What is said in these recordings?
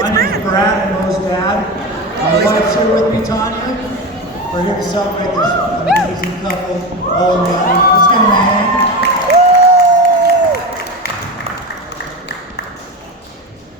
My name's Brad and Beau's dad. My wife's here with me, Tanya. We're here to celebrate this amazing couple, Beau and Maddie. Let's give them a hand.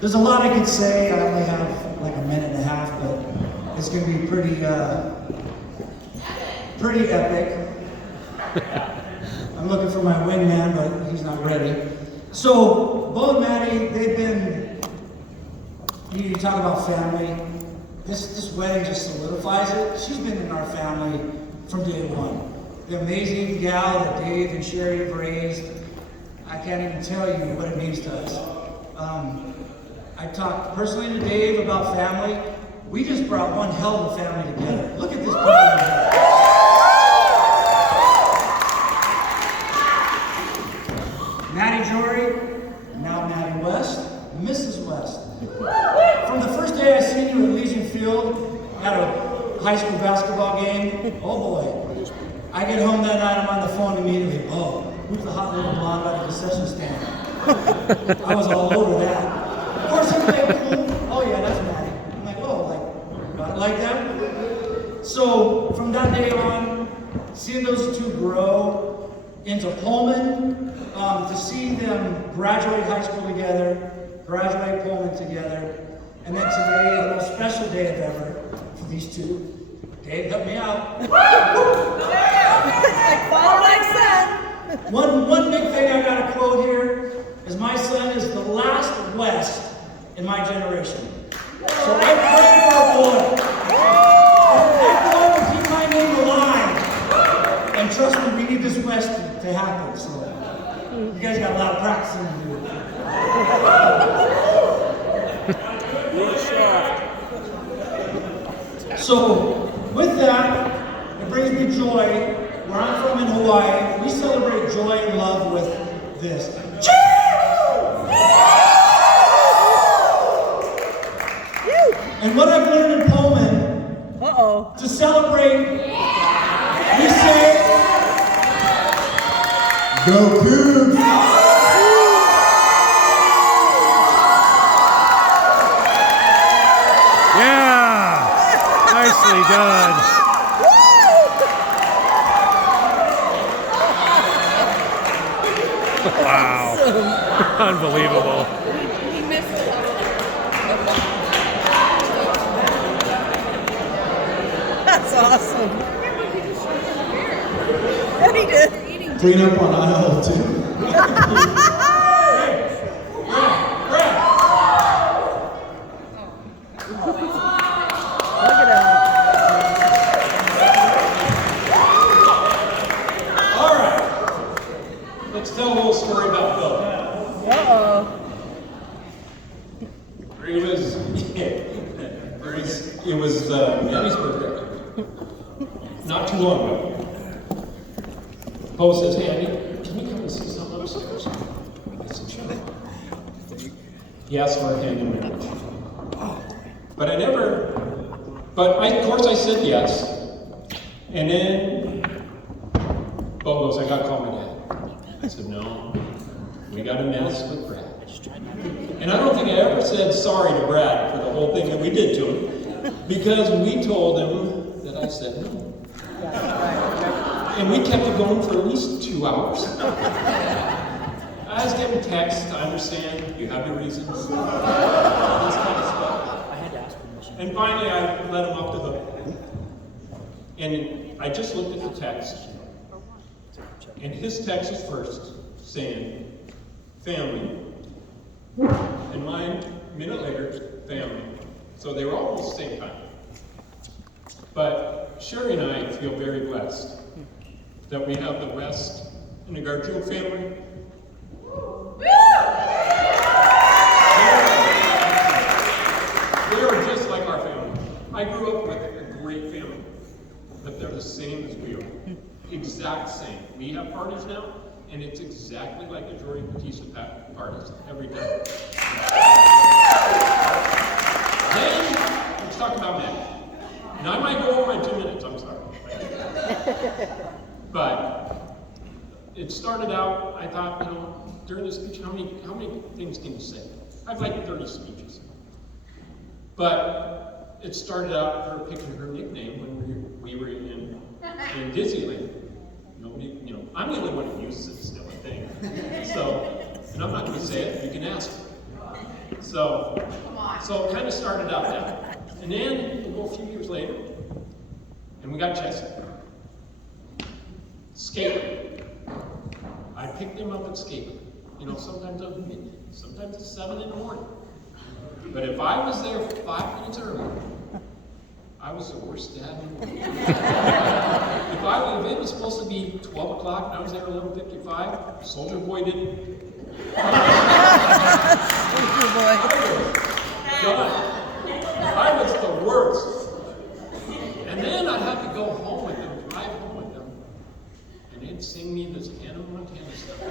There's a lot I could say. I only have like a minute and a half, but it's going to be pretty epic. I'm looking for my wingman, but he's not ready. So, Beau and Maddie, they've been, you talk about family. This wedding just solidifies it. She's been in our family from day one. The amazing gal that Dave and Sherry have raised, I can't even tell you what it means to us. I talked personally to Dave about family. We just brought one hell of a family together. Look at this people in here. Maddie Jory, now Maddie West, Mrs. West. From the first day I seen you at Legion Field at a high school basketball game, oh boy. I get home that night, I'm on the phone immediately. Oh, who's the hot little blonde by the concession stand? I was all over that. Of course, he's like, oh yeah, that's Maddie. I'm like, oh, like that? So from that day on, seeing those two grow into Pullman, to see them graduate high school together, graduate Pullman together, and then today, the most special day of ever for these two. Dave, help me out. One big thing I gotta quote here is my son is the last West in my generation. So I pray for a boy. That boy will keep my name alive. And trust me, we need this West to happen. So you guys got a lot of practicing to do. So, with that, it brings me joy. Where I'm from in Hawaii, we celebrate joy and love with this. And what I've learned in Pullman, to celebrate, we say, Go Cougs! Nicely done. Wow. Unbelievable. He missed it. That's awesome. Yeah, he did. Clean up on aisle 2. Let's tell a little story about Beau. It was Maddie's birthday. Not too long ago. Beau says, hey, Andy, can you come and see something upstairs? I said, sure. He asked for a hand in marriage. Of course I said yes. And then Beau goes, I gotta call my dad. I said, no, we got a mess with Brad. And I don't think I ever said sorry to Brad for the whole thing that we did to him, because we told him that I said no. And we kept it going for at least 2 hours. I was getting texts, I understand, you have your reasons. This kind of stuff. And finally I let him off the hook. And I just looked at the text. And his text was first, saying, family. And mine, a minute later, family. So they were almost the same time. But Sherry and I feel very blessed that we have the West and the Gargill family. They are just like our family. I grew up with a great family, but they're the same as we are. Exact same. We have parties now, and it's exactly like the Jory Batista parties every time. Then, let's talk about Maddie. Now I might go over my 2 minutes, I'm sorry. But it started out, I thought, during the speech, how many things can you say? I've like 30 speeches. But it started out her picking her nickname when we were in Disneyland. Nobody, I'm the only one who uses it still, I think. So, and I'm not going to say it, you can ask her. So it kind of started out that. And then we'll go a few years later, and we got Jesse. Skating. I picked him up at skating. Sometimes at midnight, sometimes at 7 in the morning. But if I was there 5 minutes early, I was the worst dad in the world. If it was supposed to be 12 o'clock and I was there at 11:55, Soldier Boy didn't. Soldier Boy. Done. I was the worst. And then I'd have to go home with them, drive home with them, and they'd sing me this Hannah Montana stuff.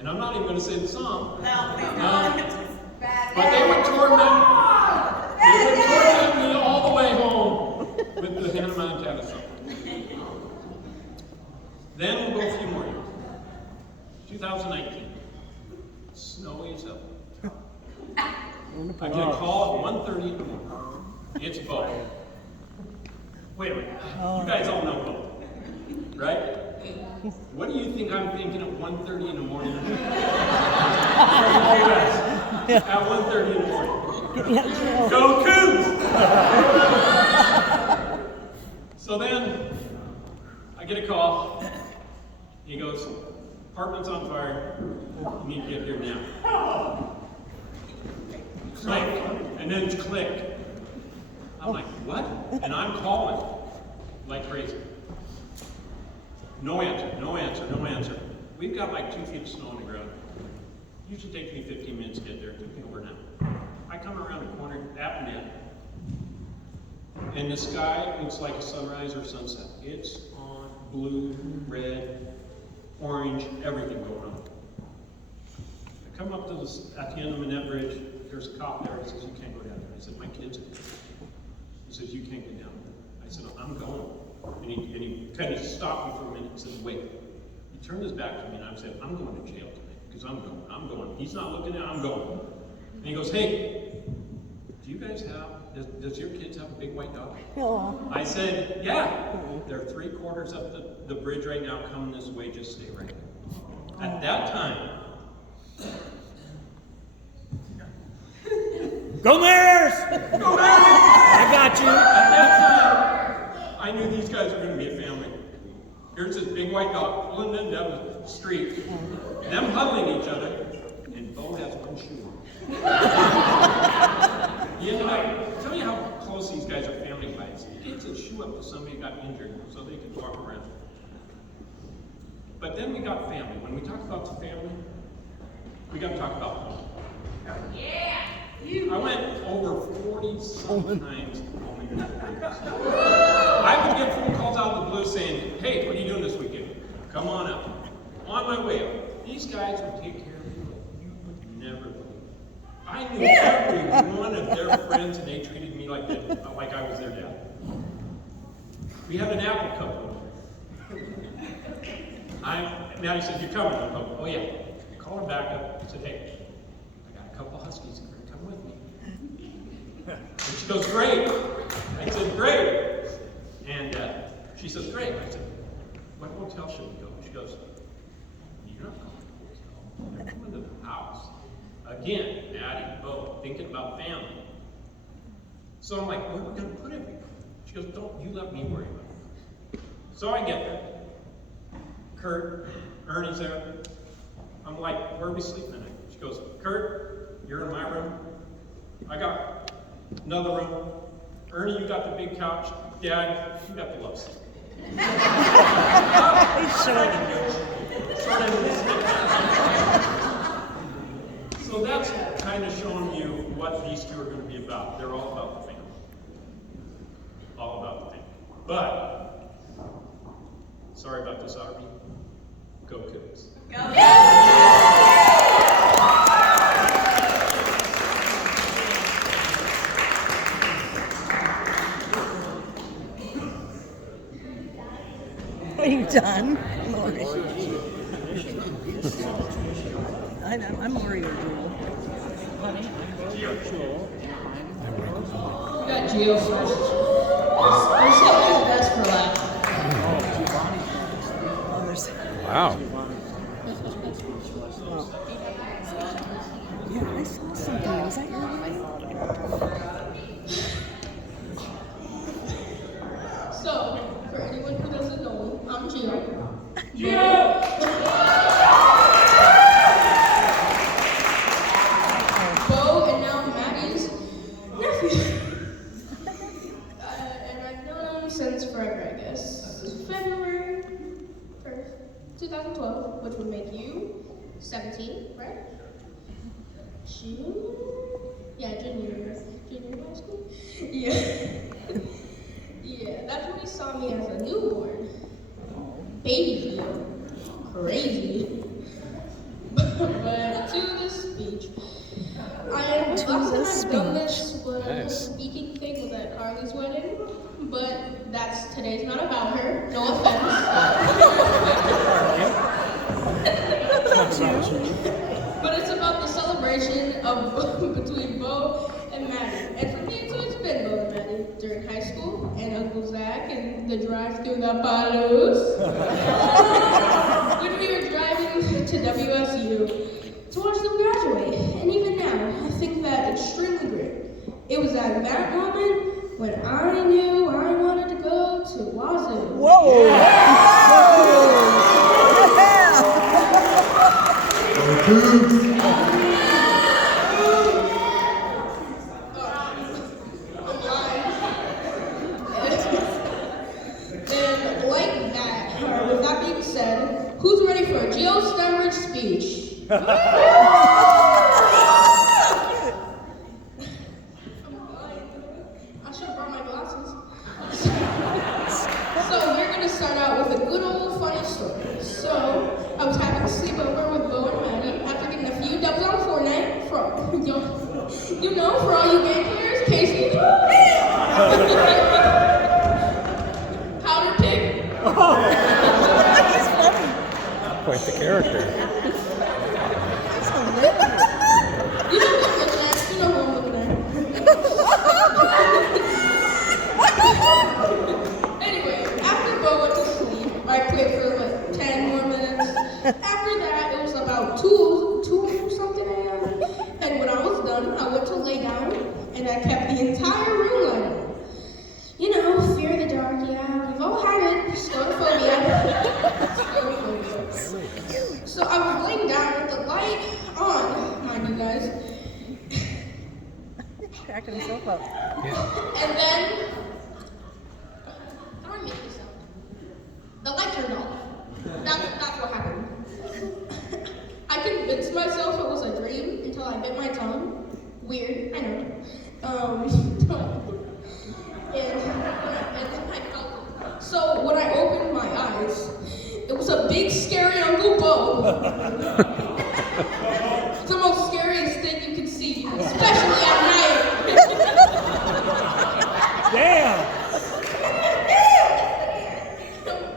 And I'm not even going to say the song. No. But they would torment me all the way home with the Hannah Montana song. Then we'll go a few more years. 2019. Snowy as hell. I get a call at 1:30 in the morning. It's Beau. Wait a minute. You guys all know Beau, right? What do you think I'm thinking at 1:30 in the morning? At 1:30 in the morning. Go Cougs! So then, I get a call. He goes, apartment's on fire. You need to get here now. Click. And then it's click. I'm like, what? And I'm calling like crazy. No answer, no answer, no answer. We've got like 2 feet of snow on the ground. Usually takes me 15 minutes to get there. It took me over an hour. I come around the corner, at and and the sky looks like a sunrise or sunset. It's on blue, red, orange, everything going on. I come up to at the end of Manette Bridge. There's a cop there. He says, you can't go down there. I said, my kids are there. He says, you can't get down there. I said, I'm going. And he kind of stopped me for a minute and said, wait. He turned his back to me and I said, I'm going to jail tonight because I'm going. He's not looking at it, I'm going. And he goes, hey, do you guys does your kids have a big white dog? I said, yeah. They're 3/4 up the bridge right now, coming this way, just stay right there. At that time, Go Mariners! Go Mariners! I got you. At that time, I knew these guys were going to be a family. Here's this big white dog pulling them down the street, them huddling each other, and Beau has one shoe on. He ended up, tell you how close these guys are family-wise. He gets his shoe up to somebody who got injured so they could walk around. But then we got family. When we talk about the family, we got to talk about home. Yeah! I went over 40 times home in that place. I would get phone calls out of the blue saying, hey, what are you doing this weekend? Come on up. On my way up. These guys would take care of you like you would never believe. I knew every one of their friends and they treated me like I was their dad. We had an apple couple. Maddie said, you're coming. I go, oh yeah. I called her back up and said, hey, I got a couple huskies that are going to come with me. And she goes, great. I said, great. And she says, great. I said, what hotel should we go? She goes, you're not going to the hotel. You're coming to the house. Again, Maddie, Beau, thinking about family. So I'm like, where are we going to put everything? She goes, don't you let me worry about it. So I get there. Kurt, Ernie's there. I'm like, where are we sleeping tonight? She goes, Kurt, you're in my room. I got another room. Ernie, you got the big couch. Dad, you got the love seat. So that's kind of showing you what these two are going to be about. They're all about the family. All about the family. But, sorry about this, Arby. Go Cougs. Are you done? Lori. I'm Lori or Jewel. We got Gio first. I'm saving the best for last. Wow. Yeah, I saw something. Was that your line? So, for anyone who doesn't know, I'm Gio. Beau and now Maddie's nephew. And I've known him since forever, I guess. February 1st, 2012, which would make you 17, right? Junior? Yeah, junior high school? Yeah. Yeah, that's when he saw me as a newborn. Baby feel. Crazy. But to the speech. Last time I've done this was Nice. a speaking thing was at Carly's wedding, but today's not about her. No offense. But it's about the celebration of between Beau and Maddie. And for me, it's been Beau and Maddie during high school, and Uncle Zach, and the drive through the Palos. When we were driving to WSU to watch them graduate. And even now, I think that extremely great. It was at that moment when I knew I wanted to go to Wazoo. Whoa! And like that, with that being said, who's ready for a Jill Stemridge speech? I should have brought my glasses. So we're gonna start out with a good old funny story. So I was having a sleepover with Beau and Maddie after getting a few dubs on Fortnite for for all you game players, Casey. Powder pig. He's funny. Quite the character. He's hilarious. You know who I'm looking at. You know who I'm looking at. Anyway, after Beau went to sleep, I played for like 10 more minutes. After that, it was about 2 something a.m. And when I was done, I went to lay down and I kept the entire room light on. You know, fear of the dark, yeah. We've all had it. Stonophobia. So I was laying down with the light on, mind you guys. He's cracking himself up. And then, how do I make this sound? The light turned off. That's what happened. I convinced myself it was a dream until I bit my tongue. Weird, I know. And then I felt it. So when I opened my eyes, it was a big, scary Uncle Beau. It's the most scariest thing you can see, especially at night. Damn!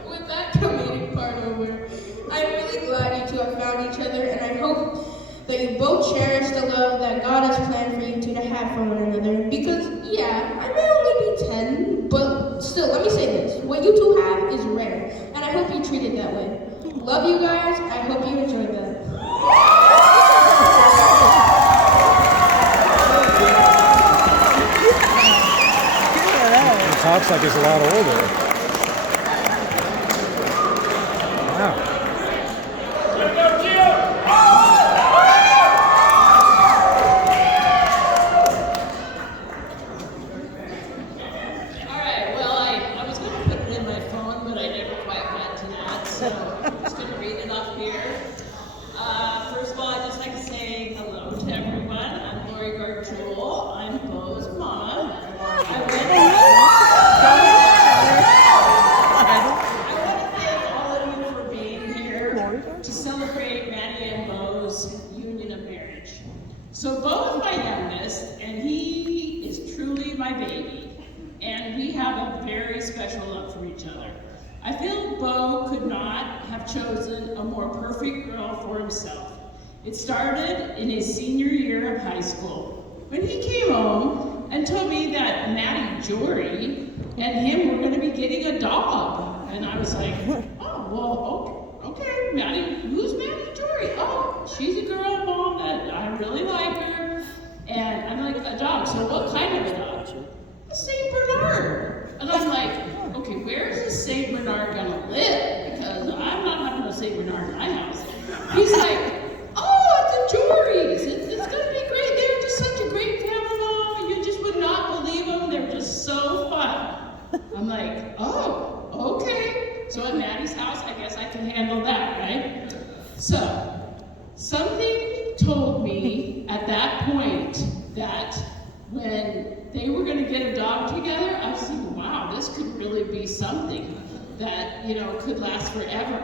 With that comedic part over, I'm really glad you two have found each other, and I hope that you both cherish the love that God has planned for you two to have for one another. Because, yeah, I may only be 10, but still, let me say this. What you two have is rare, and I hope you treat it that way. Love you guys. I hope you enjoyed that. He talks like he's a lot older. Wow. Alright, well, I was going to put it in my phone, but I never quite got to that, so I'm just going to read it off here. First of all, I'd just like to say hello to everyone. I'm Lori Garjewel. I'm Beau's mama. I want to thank all of you for being here to celebrate Maddie and Beau's union of marriage. So Beau is my youngest, and he is truly my baby. And we have a very special love for each other. I feel Beau could not have chosen a more perfect girl for himself. It started in his senior year of high school, when he came home and told me that Maddie Jory and him were going to be getting a dog. And I was like, oh, well, okay, Maddie, who's Maddie Jory? Oh, she's a girl, Mom, that I really like her. And I'm like, a dog, so what kind of a dog? A Saint Bernard. And I'm like, okay, where's this Saint Bernard gonna live? Because I'm not having a Saint Bernard in my house. He's like, oh, it's a Jory's. It's gonna be great. They're just such a great family, Mom. You just would not believe them. They're just so fun. I'm like, oh, okay. So at Maddie's house, I guess I can handle that, right? So, something told me at that point that when they were going to get a dog together, I was thinking, wow, this could really be something that, could last forever.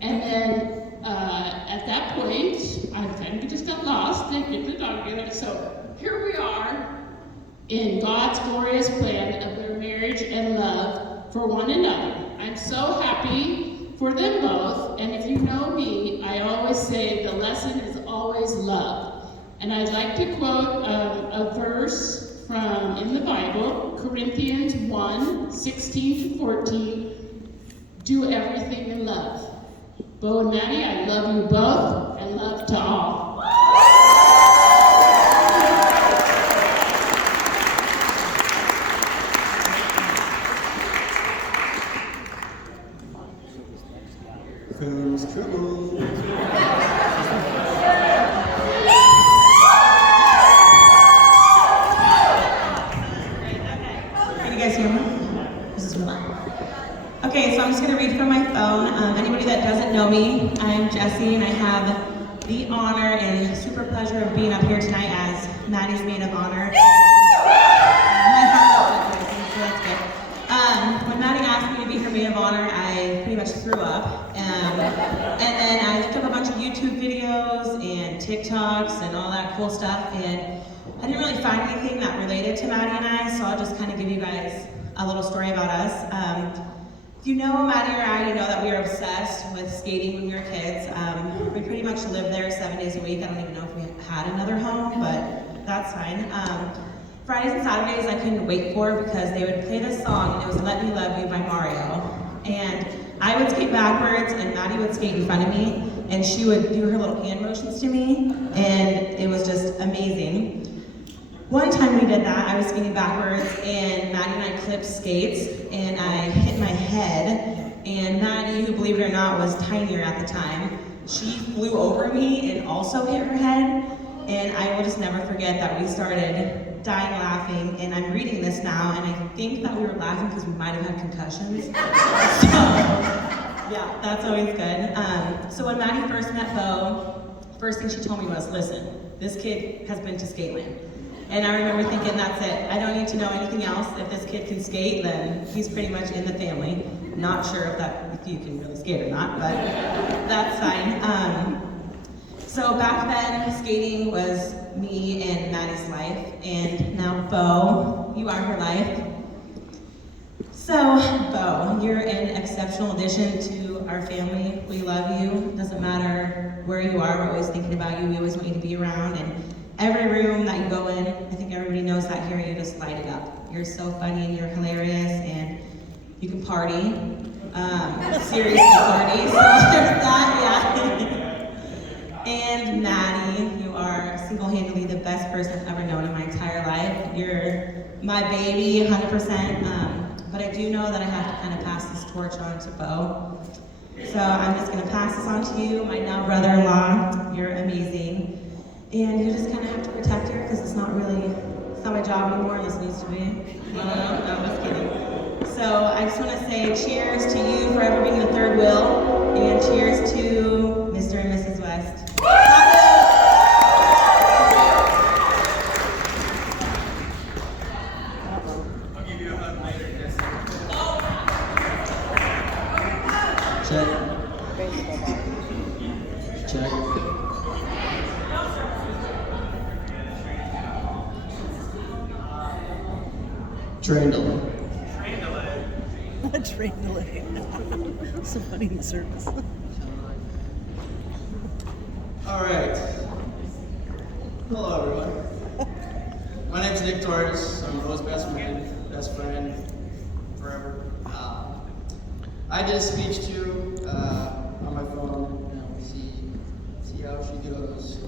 And then at that point, I kind of just got lost in getting the dog together. So here we are in God's glorious plan of their marriage and love for one another. I'm so happy for them both, and if you know me, I always say the lesson is always love. And I'd like to quote a verse from in the Bible, Corinthians 1:16-14, do everything in love. Beau and Maddie, I love you both, and love to all. Who's trouble? Can you guys hear me? This is loud. Okay, so I'm just going to read from my phone. Anybody that doesn't know me, I'm Jessie, and I have the honor and super pleasure of being up here tonight as Maddie's maid of honor. My heart is so that's good. When Maddie asked me to be her maid of honor, I pretty much threw up. And then I looked up a bunch of YouTube videos and TikToks and all that cool stuff, and I didn't really find anything that related to Maddie and I, so I'll just kind of give you guys a little story about us. If you know Maddie or I, you know that we were obsessed with skating when we were kids. We pretty much lived there 7 days a week. I don't even know if we had another home, but that's fine. Fridays and Saturdays I couldn't wait for because they would play this song, and it was Let Me Love You by Mario. And I would skate backwards, and Maddie would skate in front of me, and she would do her little hand motions to me, and it was just amazing. One time we did that, I was skating backwards, and Maddie and I clipped skates, and I hit my head, and Maddie, who believe it or not was tinier at the time, she flew over me and also hit her head, and I will just never forget that we started dying laughing, and I'm reading this now, and I think that we were laughing because we might have had concussions. So, yeah, that's always good. So when Maddie first met Beau, first thing she told me was, listen, this kid has been to Skateland. And I remember thinking, that's it. I don't need to know anything else. If this kid can skate, then he's pretty much in the family. Not sure if you can really skate or not, but that's fine. So back then, skating was me and Maddie's life, and now Beau, you are her life. So, Beau, you're an exceptional addition to our family. We love you. Doesn't matter where you are, we're always thinking about you. We always want you to be around, and every room that you go in, I think everybody knows that here, you just light it up. You're so funny and you're hilarious, and you can party. Seriously party, so there's that, yeah. And Maddie, you are single-handedly the best person I've ever known in my entire life. You're my baby, 100%. But I do know that I have to kind of pass this torch on to Beau. So I'm just gonna pass this on to you, my now brother-in-law. You're amazing. And you just kind of have to protect her because it's not my job anymore unless it needs to be. No, I'm just kidding. So I just want to say cheers to you for ever being the third wheel, and cheers to Mr. and Mrs. West. I'll give you a hug later, Jesse. Check. Check. Train delay. Train delay. So funny in the service. All right. Hello, everyone. My name's Nick Torres. I'm Beau's best friend, forever. I did a speech too on my phone. You know, see how she goes.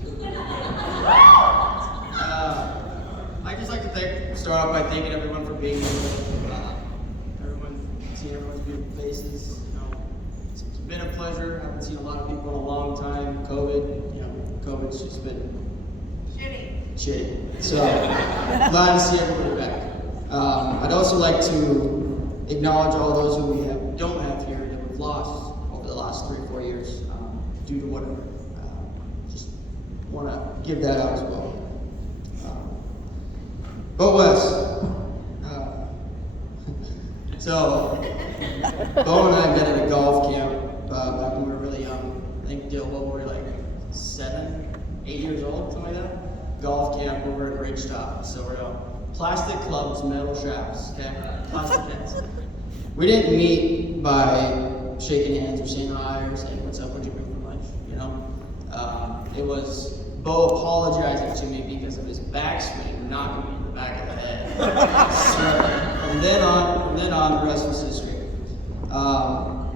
I just like to start off by thanking everyone for being here. Seeing everyone's beautiful faces. You know, it's been a pleasure. I haven't seen a lot of people in a long time. COVID's just been shitty. So, glad to see everybody back. I'd also like to acknowledge all those who we don't have here that we've lost over the last 3 or 4 years due to whatever. Just want to give that out as well. Beau West. So, Beau and I met at a golf camp back when we were really young. I think we were like 7, 8 years old, something like that. Golf camp over at Ridgetop. So we're plastic clubs, metal shafts, okay? Plastic heads. We didn't meet by shaking hands or saying hi or saying what's up, what'd you bring for lunch, you know? It was Beau apologizing to me because of his backswing knocking me in the back of the head. So, from then on, the rest was history. God,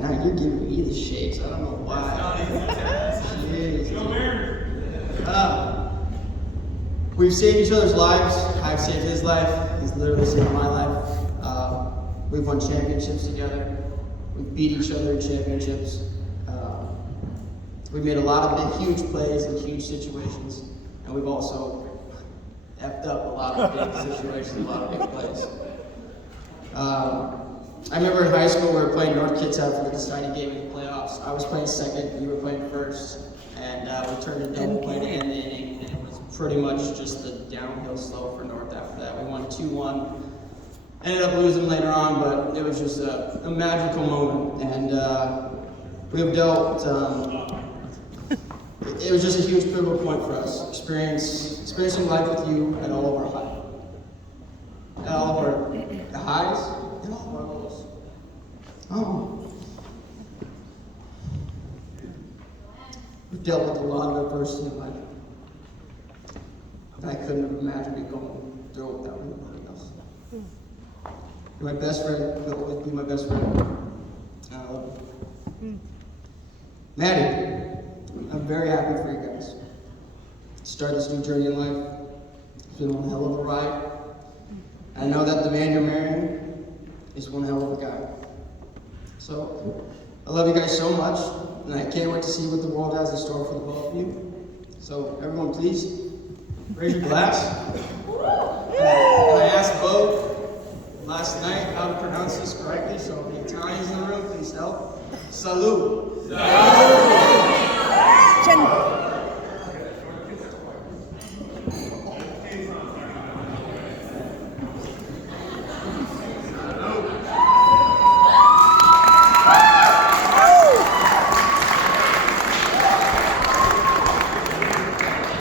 now you're giving me the shakes. I don't know why. Jeez. We've saved each other's lives. I've saved his life. He's literally saved my life. We've won championships together. We've beat each other in championships. We've made a lot of big, huge plays in huge situations, and we've also effed up a lot of big situations, a lot of big plays. I remember in high school we were playing North Kitsap for the deciding game in the playoffs. I was playing second, you were playing first, and we turned a double play to end the inning, and it was pretty much just the downhill slope for North after that. We won 2-1. Ended up losing later on, but it was just a magical moment, and we have dealt. It was just a huge pivotal point for us. Experiencing life with you at all of our highs, and all of our lows. We've dealt with a lot of adversity in life. And I couldn't have imagined me going through it without anybody else. You're my best friend. You'll always be my best friend. I love you. Maddie, I'm very happy for you guys. Start this new journey in life. It's been one hell of a ride. I know that the man you're marrying is one hell of a guy. So, I love you guys so much, and I can't wait to see what the world has in store for the both of you. So, everyone, please raise your glass. And I asked Beau last night how to pronounce this correctly, so the Italians in the room, please help. Salud.